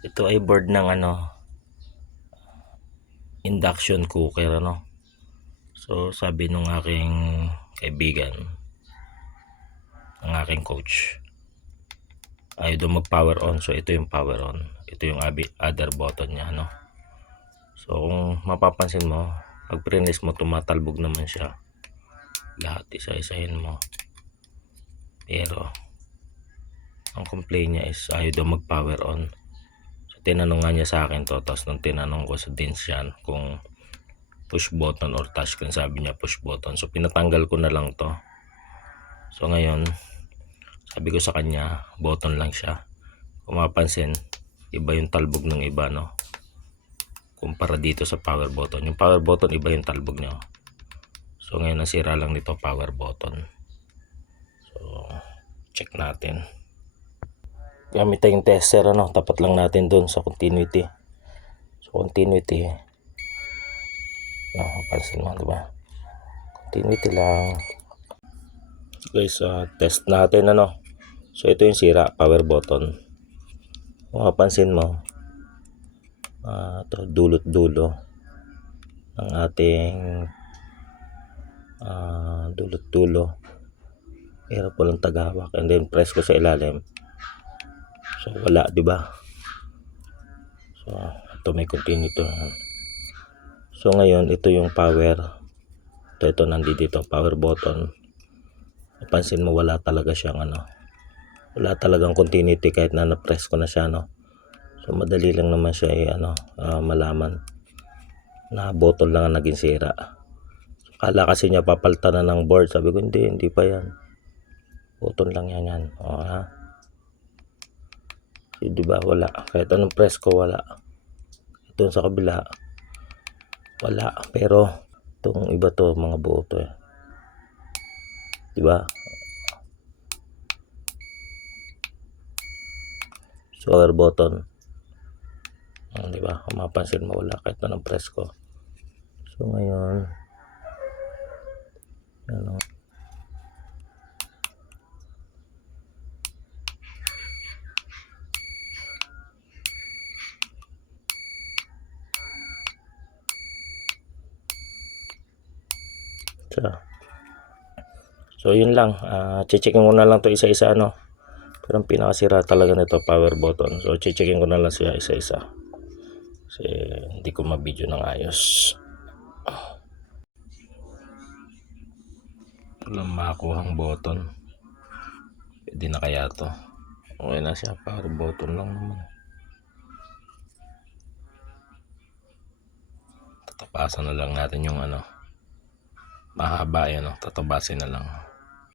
Ito ay board ng induction cooker So sabi nung aking kaibigan, ang aking coach, ayaw daw mag power on. So ito yung power on. Ito yung other button niya So kung mapapansin mo, pag press mo, tumatalbog naman siya. Lahat isa-isahin mo. Pero ang complaint niya is ayaw daw mag power on. So tinanong nga niya sa akin to, tapos nung tinanong ko sa din siya kung push button or touchscreen, sabi niya push button. So pinatanggal ko na lang to. So ngayon, sabi ko sa kanya, button lang siya. Kung mapansin, iba yung talbog ng iba kumpara dito sa power button. Yung power button, iba yung talbog niya. So ngayon, nasira lang nito power button. So check natin. Gamit tayong tester tapat lang natin dun sa continuity. So continuity, pansin mo, diba? Continuity lang. Guys, test natin So ito yung sira, power button. Kung mapansin mo, ito dulot-dulo ng ating dulot-dulo. Hirap po lang tagahawak, and then press ko sa ilalim. So wala, diba? So ito may continuity. So ngayon, ito yung power. Ito nandito, power button. Napansin mo, wala talaga siyang wala talagang continuity kahit na na-press ko na siya So madali lang naman siya malaman na button lang ang naging sira. So, kala kasi niya papalitan na ng board. Sabi ko hindi pa yan. Button lang yan. So, diba wala, kahit anong press ko wala. Ito sa kabila wala, pero itong iba to mga buo to diba? So power button, diba? Kung mapansin mo, wala kahit anong press ko. So ngayon, so yun lang. Checkin ko na lang to isa-isa pero ang pinakasira talaga nito power button. So checkin ko na lang siya isa-isa kasi hindi ko ma-video ng ayos. Walang makuhang button. Pwede na kaya to? Okay na siya, power button lang naman. Tatapasan na lang natin yung mahaba yan, tatabasin na lang.